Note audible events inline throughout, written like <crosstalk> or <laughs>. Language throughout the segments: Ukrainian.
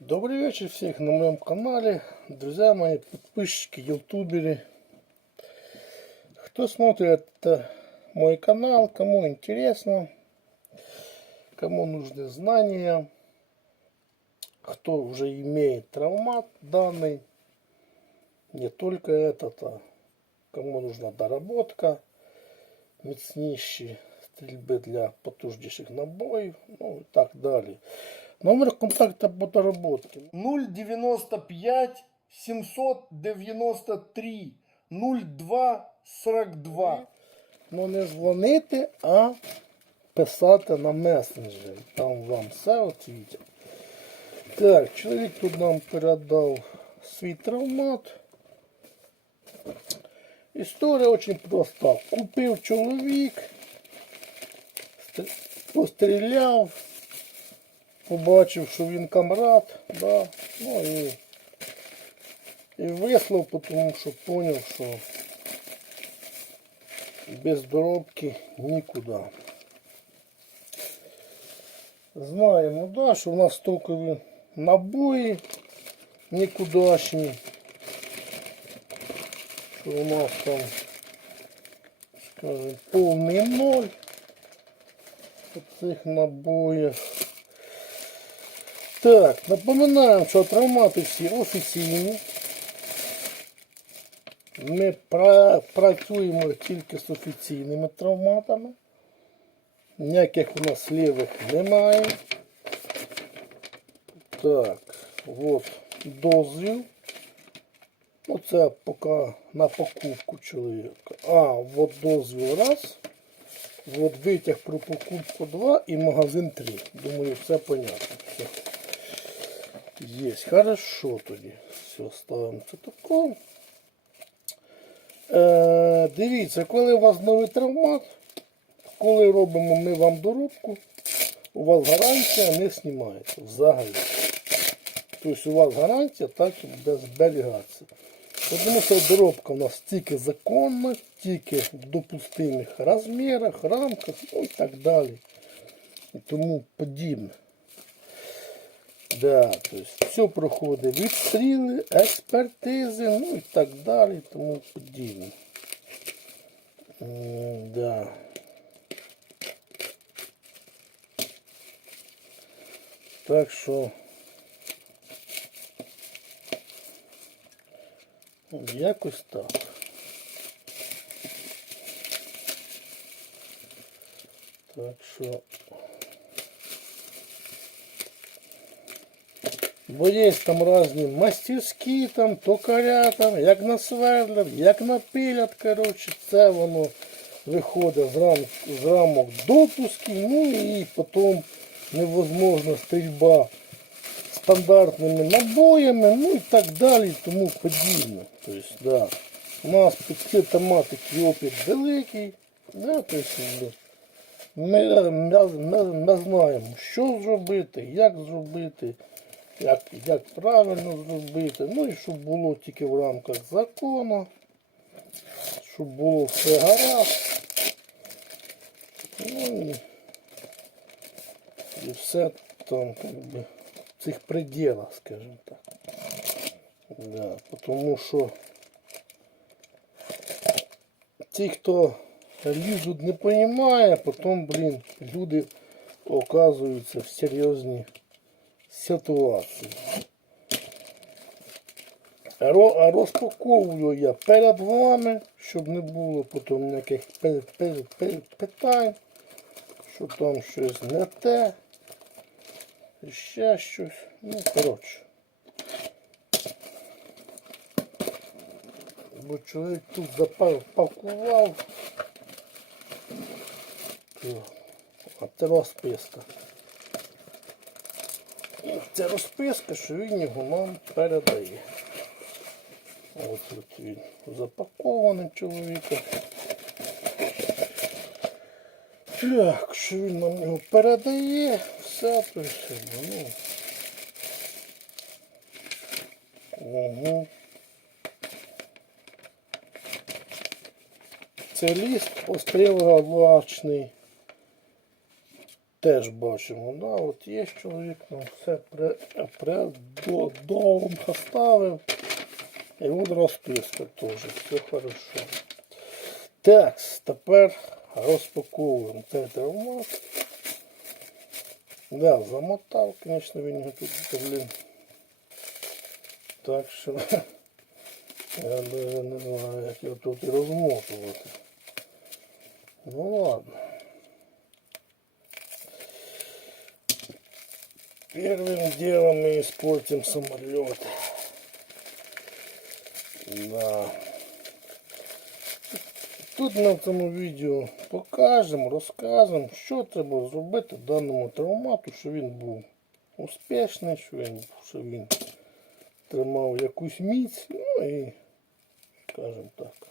Добрый вечер всех на моем канале, друзья мои, подписчики, ютуберы. Кто смотрит э, мой канал, кому интересно, кому нужны знания, кто уже имеет травмат данный, не только этот, а кому нужна доработка, міцніші стрільби для потужніших набоїв, ну і так далі. Номер контакту по доработки 095 793 02 42. Ну не дзвонити, а писати на месенджері. Там вам все отвітять. Так, чоловік тут нам передав свій травмат. Історія дуже проста. Купив чоловік, постріляв, побачив, що він камрад, да, ну і, і вислав, тому що зрозумів, що без доробки нікуди. Знаємо, да, що в нас стокові набої нікудашні. Що у нас там, скажімо, повний ноль цих набоях. Так, напоминаємо, що травмати всі офіційні. Ми працюємо тільки з офіційними травматами. Ніяких у нас лівих немає. Так, от дозвіл. Оце поки на покупку чоловіка. А, от дозвіл раз. От витяг про покупку 2 і магазин 3. Думаю, все понятно. Все. Есть. Хорошо тоді. Все, ставимо це тако. Е, дивіться, коли у вас новий травмат, коли робимо ми вам доробку, у вас гарантія не знімається взагалі. Тобто у вас гарантія так і буде зберігатися. Тому що доробка у нас тільки законна, тільки в допустимих розмірах, рамках, ну і так далі. І тому подібне. Да, то есть все проходить відстріли, експертизи, ну і так далі, тому подібне. Да. Так що якось так. Так що Бо є там різні мастерські, там, токаря, там, як на сверлер, як напилять, коротше, це воно виходить з, рам, з рамок допусків, ну і потім невозможна стрільба стандартними набоями, ну і так далі, тому подібне. Тобто, да. У нас тематики опит великий, да, тобто, ми, ми, ми, ми знаємо, що зробити, як зробити як, як правильно зробити. Ну і щоб було тільки в рамках закону, щоб було все гаразд. Ну і, все там как би, в цих пределах, скажімо так. Да, тому що ті, хто лізуть, не розуміє, потім, блін, люди оказуються в серйозній ситуації. Розпаковую я перед вами, щоб не було потім ніяких питань, що там щось не те, ще щось. Ну, коротше. Бо чоловік тут запакував. А це розписка. Це розписка, що він його нам передає. Ось тут він запакований чоловіком. Так, що він нам його передає, все то все. Ну. Угу. Це ліст остріловачний. Теж бачимо, да, от є чоловік, нам все при, ставив. І от розписка теж, все хорошо. Так, тепер розпаковуємо цей травмат. Да, замотав, звісно, він його тут, блін. Так що я не знаю, як його тут і розмотувати. Ну ладно. Первым делом мы испортим самолет. Да. Тут в цьому відео покажемо, розкажемо, що треба зробити даному травмату, щоб він був успішний, що він, щоб він тримав якусь міць, ну і, скажімо так,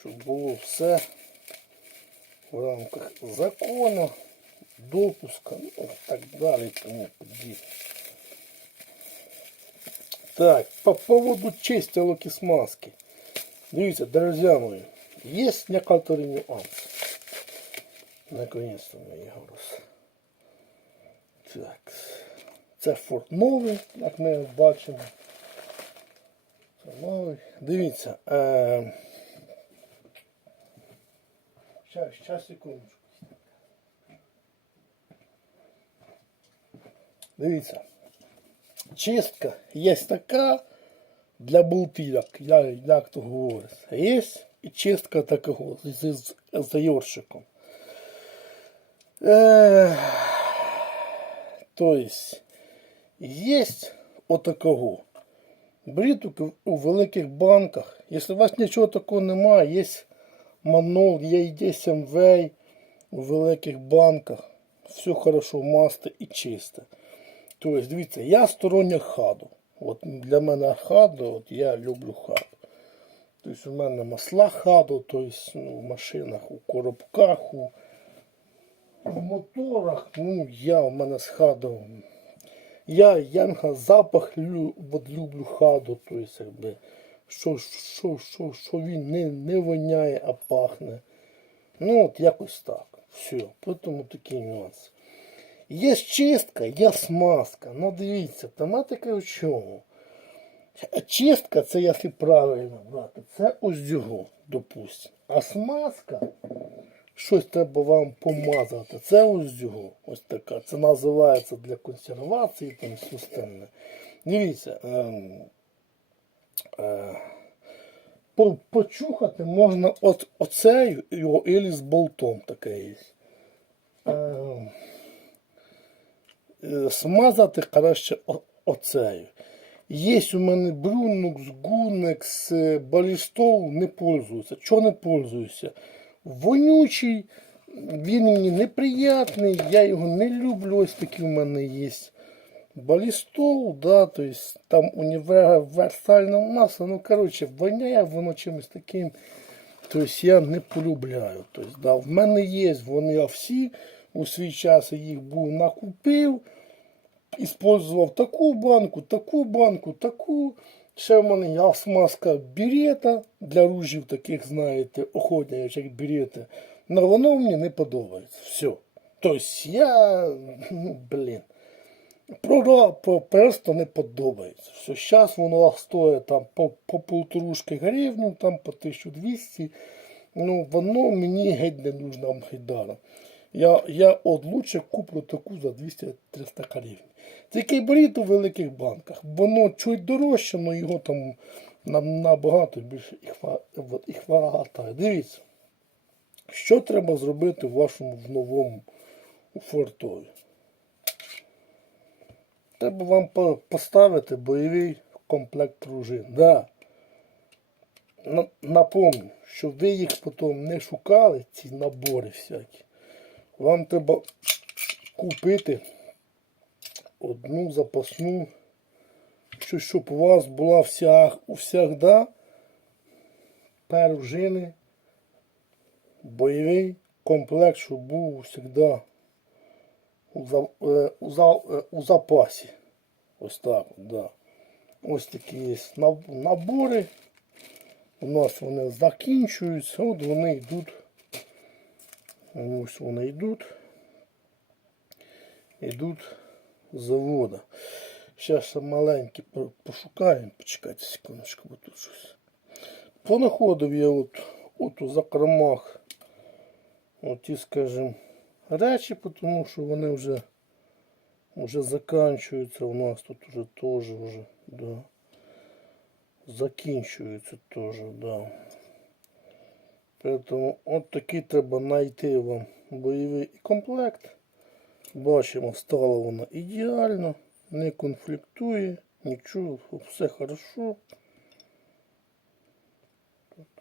щоб було все в рамках закону, допуска, ну так далі, тому. Так, по поводу чистилок і смазки. Дивіться, друзі мої, є некоторі нюанси. Наконец-то ми його. Так. Це форт новий, як ми бачимо. Це. Дивіться. Е... Щас, щас, секундочку. Дивіться. Чистка є така для болтівок, як, як то говориться. Є і чистка такого з, з, з йоршиком. Е, то есть, є отакого. Беріть у, великих банках. Якщо у вас нічого такого немає, є манол, є МВ у великих банках. Все хорошо масти і чисте. Тобто, дивіться, я сторонник хаду. От для мене хаду, от я люблю хаду. Тобто у мене масла хаду, тобто ну, в машинах, у коробках, у, в моторах, ну я у мене з хаду. Я янга запах лю, от люблю хаду, тобто якби, що, що, що, що він не, не воняє, а пахне. Ну от якось так. Все. Тому такий нюанс. Є чистка, є смазка. Ну дивіться, тематика в чому? Чистка це, якщо правильно брати, це цього, допустимо. А смазка, щось треба вам помазати, це цього. Ось така. Це називається для консервації там остальне. Дивіться, ем, е, по, почухати можна от, оцею і з болтом таке є. Е, смазати краще оцею. Є у мене брюнукс, гунекс, е, балістов, не пользуюся. Чого не пользуюся? Вонючий, він мені неприятний, я його не люблю. Ось такі у мене є. Балістов, да, то есть там універсальна маса, ну коротше, воняє воно чимось таким. Тобто я не полюбляю. Тобто, да, в мене є вони всі, у свій час я їх був накупив, использував таку банку, таку банку, таку. Ще в мене є смазка берета для ружів таких, знаєте, охотнячих берети. Но воно мені не подобається. Все. Тобто я, ну, <laughs> блін. Про, просто не подобається. Все, зараз воно стоїть там по, по полторушки гривню, там по 1200. Ну, воно мені геть не нужно амхайдара. Я, я от лучше куплю таку за 200-300 гривень. Тільки беріть у великих банках. Воно чуть дорожче, але його там набагато більше і хва- хватає. Дивіться, що треба зробити в вашому в новому фортові. Треба вам поставити бойовий комплект пружин. Да. Напомню, щоб ви їх потім не шукали, ці набори всякі. Вам треба купити одну запасну, що, щоб у вас була вся, всягда пружини, бойовий комплект, щоб був завжди у, е, у, за, е, у запасі. Ось так, да. Ось такі є набори. У нас вони закінчуються, от вони йдуть Ось вони йдуть. Йдуть з завода. Зараз маленькі пошукаємо. Почекайте секундочку, бо тут щось. Понаходив я от, от у закромах оті, скажімо, речі, тому що вони вже, вже закінчуються. У нас тут вже теж вже, да. Закінчуються теж, да. Поэтому от такий треба знайти вам бойовий комплект. Бачимо, стало воно ідеально, не конфліктує, нічого, все хорошо.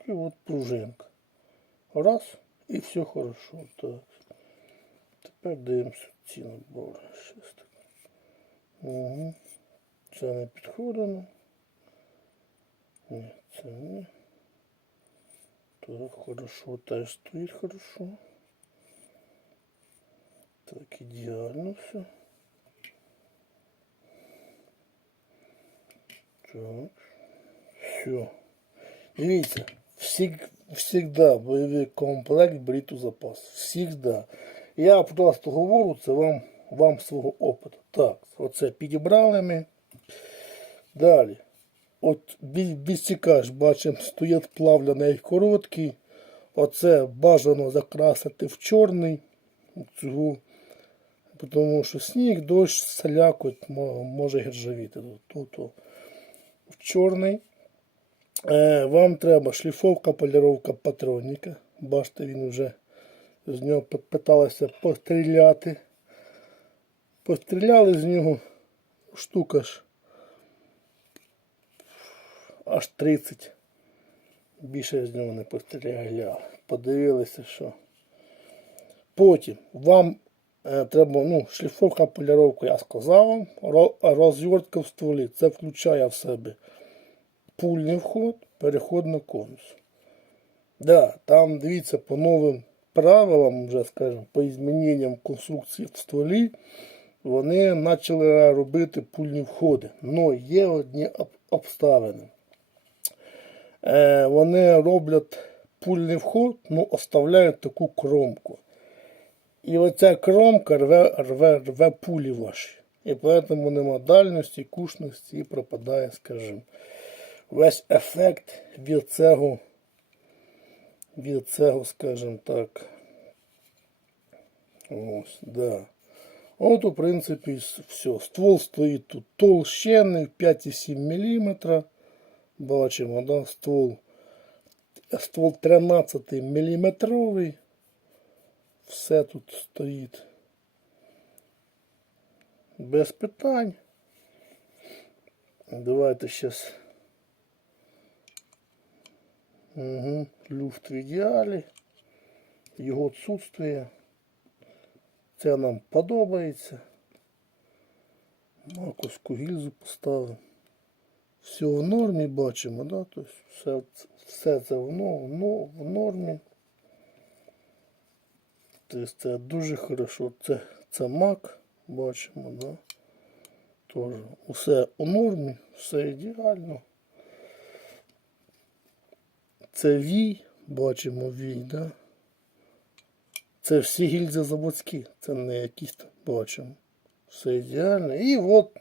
І от пружинка. Раз, і все хорошо. Так. Тепер дивимося ці набори. Угу. Це не підходимо. Ні, це не. Так, хорошо, теж стоїть хорошо. Так, ідеально все. Так. Все. Дивіться, всег, всегда бойовий комплект беріть у запас. Всегда. Я просто говорю це вам, вам свого опиту. Так, оце підібрали ми. Далі. От відсікаєш, бачимо, стоїть плавлений короткий. Оце бажано закрасити в чорний. Цього, тому що сніг, дощ, салякоть може гіржавіти. Тут, в чорний. Е, вам треба шліфовка, поліровка патронника. Бачите, він вже з нього п- питалося постріляти. Постріляли з нього штука ж аж 30. Більше з нього не постріляли. Подивилися, що. Потім вам е, треба ну, шліфовка, поліровка, я сказав вам, розвертка в стволі. Це включає в себе пульний вход, переход на конус. Да, там дивіться по новим правилам, вже скажімо, по зміненням конструкції в стволі, вони почали робити пульні входи. Но є одні обставини. Е, вони роблять пульний вход, ну оставляють таку кромку. І оця кромка рве, рве, рве пулі ваші. І тому нема дальності, кушності і пропадає, скажімо, весь ефект від цього, від цього, скажімо так. Ось, да. От, у принципі, все. Ствол стоїть тут толщенний, 5,7 мм. Бачимо, да, ствол. Ствол 13 мм. Все тут стоїть. Без питань. Давайте сейчас. Угу. Люфт в ідеалі. Його відсутствує. Це нам подобається. Маковську гільзу поставив. Все в нормі бачимо, да? Тобто все, все це в, но- но- в нормі. Тобто це дуже хорошо. Це, це мак, бачимо, да? Тоже усе у нормі, все ідеально. Це вій, бачимо вій, да? Це всі гільзи заводські, це не якісь там бачимо. Все ідеально. І от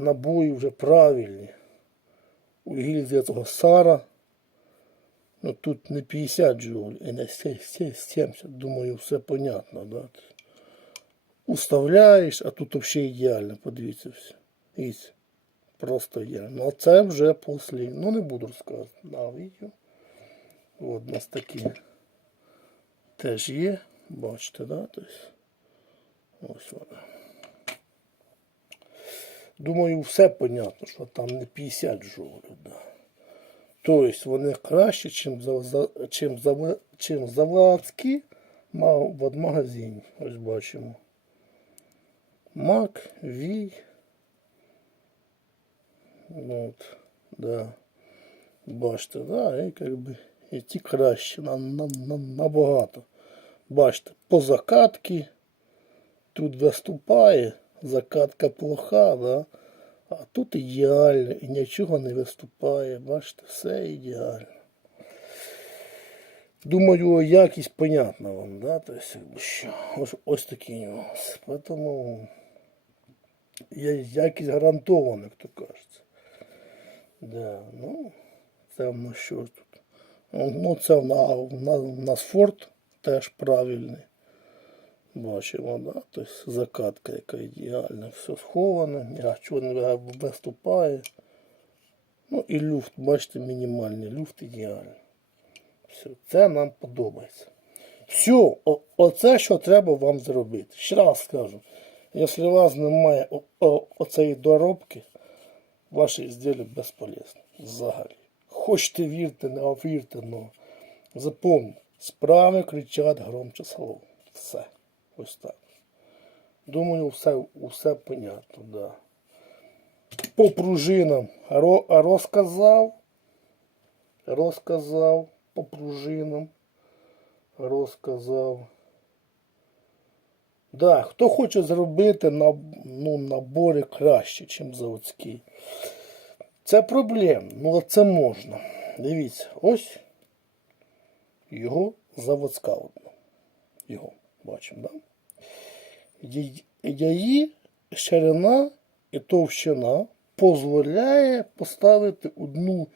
набої вже правильні. У гільзі цього Сара. Ну тут не 50 джоуль, і не 70. Думаю, все понятно, да? Уставляєш, а тут взагалі ідеально, подивіться все. Дивіться. Просто ідеально. Ну, а це вже послі. Ну не буду розказувати на відео. От у нас такі теж є. Бачите, да? Тобто, ось вона. Думаю, все понятно, що там не 50 жовлів. Да. Тобто вони краще, чим, за, чим, за, чим заводські в магазині. Ось бачимо. Мак, Вій. От, да. Бачите, да, і как би і ті краще на, на, на, набагато. Бачите, по закатки тут виступає, закатка плоха, да? а тут ідеально і нічого не виступає. Бачите, все ідеально. Думаю, якість понятна вам, да? То есть, якби що. Ось, ось такий нюанс. Поэтому я- якість гарантована, як то кажеться. Да, ну, це в що тут? Ну, це в нас, в нас форт теж правильний. Бачимо, да? Тобто закатка, яка ідеальна, все сховане, нічого не виступає. Ну і люфт, бачите, мінімальний люфт ідеальний. Все, це нам подобається. Все, о, оце що треба вам зробити. Ще раз скажу, якщо у вас немає о, о, оцеї доробки, ваші ізділля безполезні. Взагалі. Хочете вірте, не вірте, але запомніть, справи кричать громче слов. Ось так. Думаю, все, все понятно, да. По пружинам ро, розказав. Розказав по пружинам. Розказав. Да, хто хоче зробити на, ну, набори краще, ніж заводські. Це проблем, ну але це можна. Дивіться, ось його заводська одна. Його бачимо, да? Її ширина і товщина дозволяє поставити одну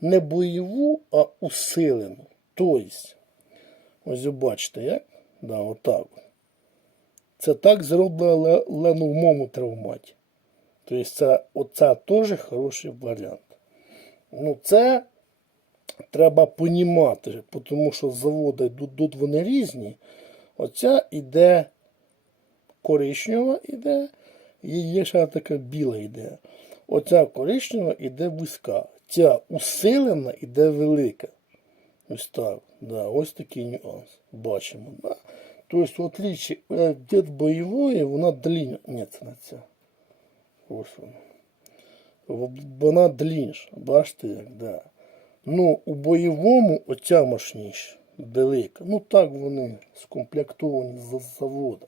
не бойову, а усилену. Тобто, ось бачите, як? Да, отак. Це так зроблено ле- в моєму травматі. Тобто це, оце теж хороший варіант. Ну, це треба понімати, тому що заводи тут вони різні. Оця іде коричнева іде, і є ще така біла іде. Оця коричнева іде вузька. Ця усилена іде велика. Ось так. Да, ось такий нюанс. Бачимо. Да. Тобто, в отличие від бойової, вона длинна. Ні, це не ця. Ось вона. Вона длинніша. Бачите, як, да. Ну, у бойовому оця мощніша, велика. Ну так вони скомплектовані з заводу.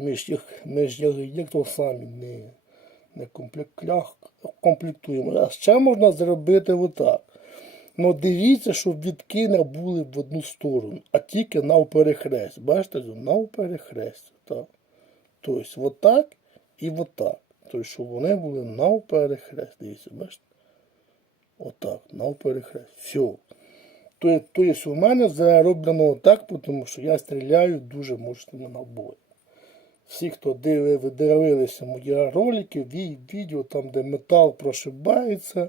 Ми ж їх, ми то самі не, не комплектуємо. А ще можна зробити отак. Ну дивіться, щоб відки не були в одну сторону, а тільки навперехрест. Бачите, навперехрест. Так. Тобто отак і отак. Тобто, щоб вони були навперехрест. Дивіться, бачите? Отак, навперехрест. Все. Тобто, у мене зароблено так, тому що я стріляю дуже мощними набоями. Всі, хто диви- дивилися мої ролики, ві- відео, там, де метал прошибається,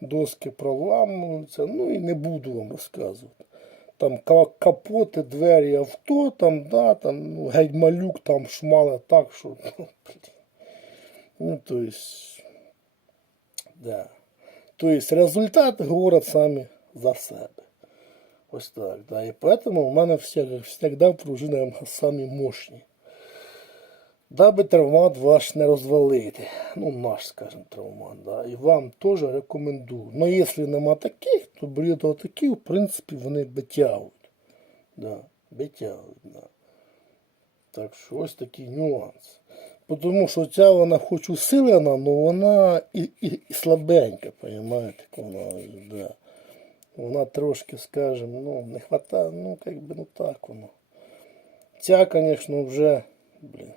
доски проламуються, ну і не буду вам розказувати. Там капоти, двері авто, там, да, там, ну, геть малюк там шмали так, що. Ну, ну то есть, да. То есть результати говорять самі за себе. Ось так, да. І поэтому у мене завжди пружини самі мощні. Даби травмат ваш не розвалити. Ну, наш, скажімо, травмат, да. І вам теж рекомендую. Ну, якщо нема таких, то беріть отакі, в принципі, вони витягують. Да, витягують, да. Так що ось такий нюанс. Тому що ця вона хоч усилена, але вона і, і, і слабенька, розумієте, вона, да. Вона трошки, скажімо, ну, не хватає, ну, як би, ну так воно. Ця, звісно, вже, блін,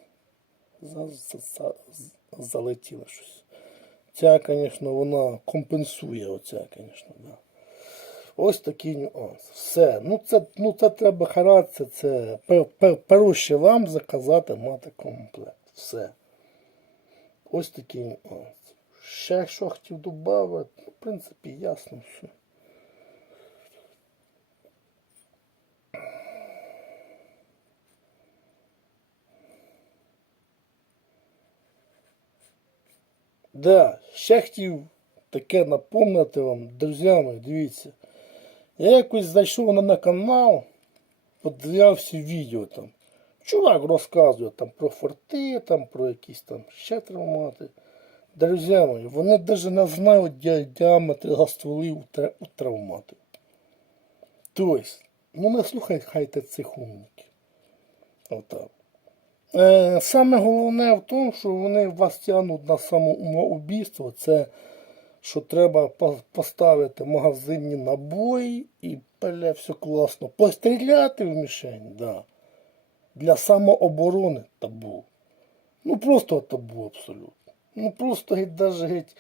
залетіло щось. Ця, звісно, вона компенсує оця, звісно, да. Ось такий нюанс. Все. Ну це, ну, це треба харатися, це пер- вам заказати мати комплект. Все. Ось такий нюанс. Ще що хотів додати, ну, в принципі, ясно все. Да, ще хотів таке напомнити вам, друзі мої, дивіться. Я якось зайшов на, на канал, подивився відео там. Чувак розказує там про форти, там про якісь там ще травмати. Друзі мої, вони навіть не знають діа- діаметр стволів у, тра- у травматів. Тобто, ну не слухайте цих умників. Отак. Е, саме головне в тому, що вони вас тягнуть на самоубійство, це що треба по- поставити магазинні набої і бля, все класно. Постріляти в мішень, да. Для самооборони табу. Ну просто табу абсолютно. Ну просто геть даже геть,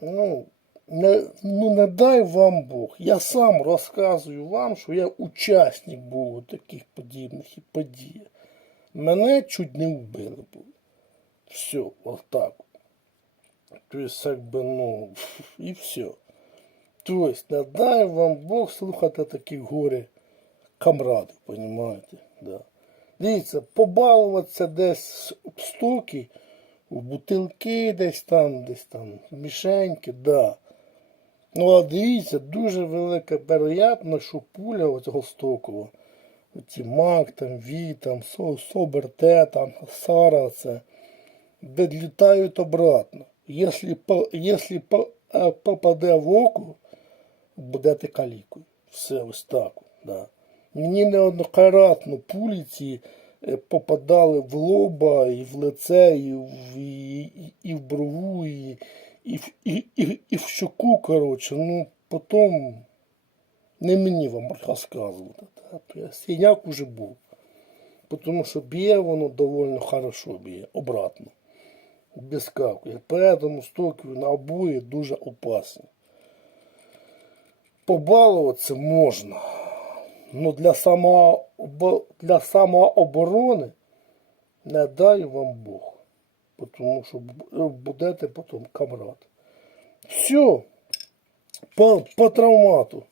ну, не, ну не дай вам Бог. Я сам розказую вам, що я учасник був таких подібних і подіях. Мене чуть не вбили були. Все, отак. Тобто, якби, ну, <laughs> і все. Тобто, не дай вам Бог слухати таких горе камрадів, понімаєте? Да. Дивіться, побалуватися десь в стоки, в бутилки десь там, десь там, в мішеньки, да. Ну, а дивіться, дуже велика вероятність, що пуля оцього стокового, оці Мак, там, Ві, там, Со- Собер Т, там, Сара, це, відлітають обратно. Якщо, якщо е, попаде в око, будете калікою. Все ось так. Да. Мені неоднократно пулі ці е, попадали в лоба, і в лице, і в, і, і- і в брову, і, і, і, і, і в щоку, коротше. Ну, потім не мені вам розказувати. Синяк уже був. Тому що б'є воно доволі хорошо б'є, обратно. Без каку. Поэтому стоки на обої дуже опасні. Побалуватися можна. Ну для, само, для самооборони не дай вам Бог. Тому що будете потім камрад. Все. По, по травмату.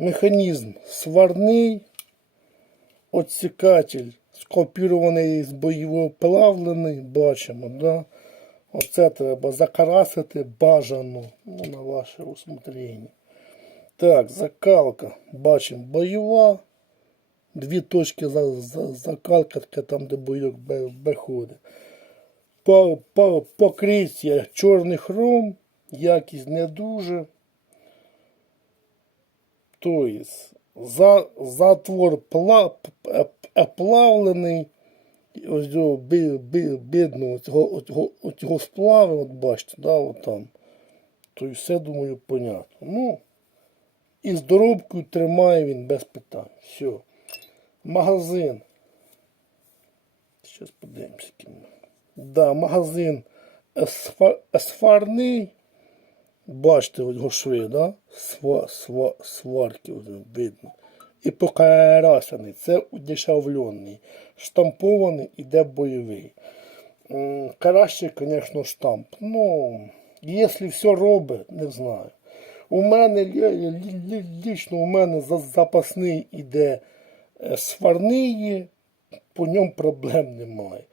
Механізм сварний, отсікатель скопірований з бойового плавлений, бачимо, да? Оце треба закрасити бажано ну, на ваше усмотрення. Так, закалка. Бачимо бойова. Дві точки за, за, закалки, там, де бойок виходить. По, по, покриття чорний хром, якість не дуже. Тобто, за, затвор пла, п- плавлений. Ось цього бідного цього, цього, цього сплави, от бачите, да, от там. То і все, думаю, понятно. Ну, і з доробкою тримає він без питань. Все. Магазин. Зараз подивимося. Да, магазин асфарний. Бачите, його шви, да? Сва, сва, сварки видно. І покрасений. Це удешевлений. Штампований іде бойовий. Краще, звісно, штамп. Ну, якщо все робить, не знаю. У мене лі- лі- лі- лічно у мене за- запасний іде е, сварний, по ньому проблем немає.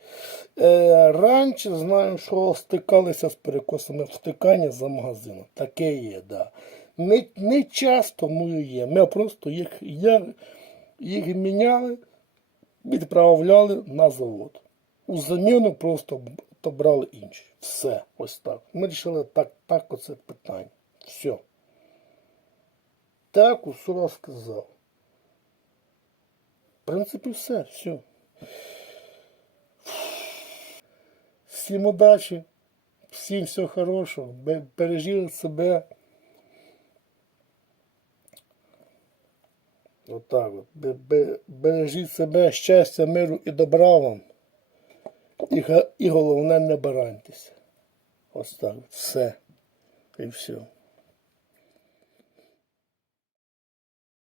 Е, раніше знаю, що стикалися з перекосами втикання за магазином. Таке є, да. Не, не часто ну є. Ми просто їх, я, їх міняли, відправляли на завод. У заміну просто то брали інші. Все, ось так. Ми вирішили так, так оце питання. Все. Так усе розказав. В принципі, все, все. Всім удачі, всім всього хорошого, бережіть себе. Отак от. Бе- бе- Бережіть себе, щастя, миру і добра вам. І, і головне, не бараньтеся. Ось так. Все. І все.